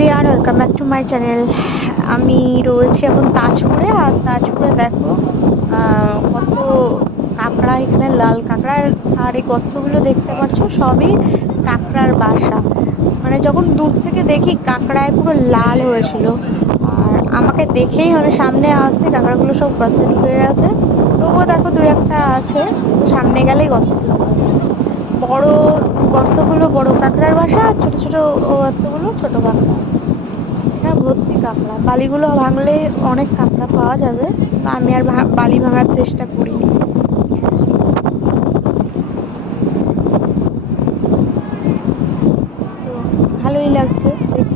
Everyone, welcome back to my channel. আমি রয়েছি এখন তাজপুরে। আর তাজপুরে দেখো কত কাঁকড়া, এখানে লাল কাঁকড়া। আর এই গর্তগুলো দেখতে পাচ্ছ, সবই কাঁকড়ার বাসা। মানে যখন দূর থেকে দেখি কাঁকড়ায় পুরো লাল হয়েছিল। আর আমাকে দেখেই মানে সামনে আসতে কাঁকড়াগুলো সব গর্তে ঢুকে গেছে। তবুও দেখো দু একটা আছে, সামনে গেলেই গর্তগুলো পাওয়া যায়। বড় গর্তগুলো বড় কাঁকড়ার বাসা, আর ছোট ছোট গর্তগুলো ছোট কাঁকড়া। হ্যাঁ, ভর্তি কাঁকড়া। বালিগুলো ভাঙলে অনেক কাঁকড়া পাওয়া যাবে, তো আমি আর বালি ভাঙার চেষ্টা করিনি। তো ভালোই লাগছে দেখতে।